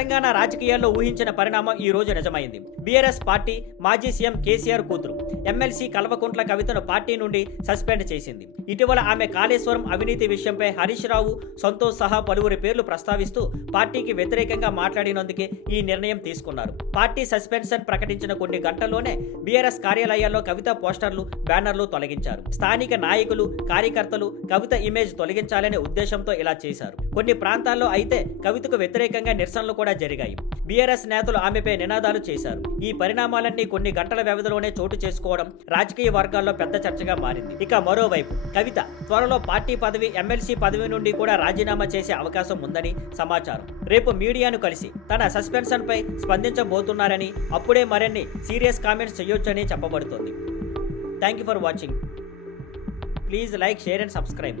తెలంగాణ రాజకీయాల్లో ఊహించిన పరిణామం ఈ రోజు నిజమైంది. బీఆర్ఎస్ పార్టీ మాజీ సీఎం కేసీఆర్ కూతురు ఎమ్మెల్సీ కల్వకుంట్ల కవితను పార్టీ నుండి సస్పెండ్ చేసింది. ఇటీవల ఆమె కాళేశ్వరం అవినీతి విషయంపై హరీష్ రావు, సంతోష్ సహా పలువురి పేర్లు ప్రస్తావిస్తూ పార్టీకి వ్యతిరేకంగా మాట్లాడినందుకే ఈ నిర్ణయం తీసుకున్నారు. పార్టీ సస్పెన్షన్ ప్రకటించిన కొన్ని గంటల్లోనే బీఆర్ఎస్ కార్యాలయాల్లో కవిత పోస్టర్లు, బ్యానర్లు తొలగించారు. స్థానిక నాయకులు, కార్యకర్తలు కవిత ఇమేజ్ తొలగించాలనే ఉద్దేశంతో ఇలా చేశారు. కొన్ని ప్రాంతాల్లో అయితే కవితకు వ్యతిరేకంగా నిరసనలు కూడా జరిగాయి. బీఆర్ఎస్ నేతలు ఆమెపై నినాదాలు చేశారు. ఈ పరిణామాలన్నీ కొన్ని గంటల వ్యవధిలోనే చోటు చేసుకోవడం రాజకీయ వర్గాల్లో పెద్ద చర్చగా మారింది. ఇక మరోవైపు కవిత త్వరలో పార్టీ పదవి, ఎమ్మెల్సీ పదవి నుండి కూడా రాజీనామా చేసే అవకాశం ఉందని సమాచారం. రేపు మీడియాను కలిసి తన సస్పెన్షన్ పై స్పందించబోతున్నారని, అప్పుడే మరిన్ని సీరియస్ కామెంట్స్ చేయొచ్చని చెప్పబడుతోంది. Thank you for watching. Please like, share and subscribe.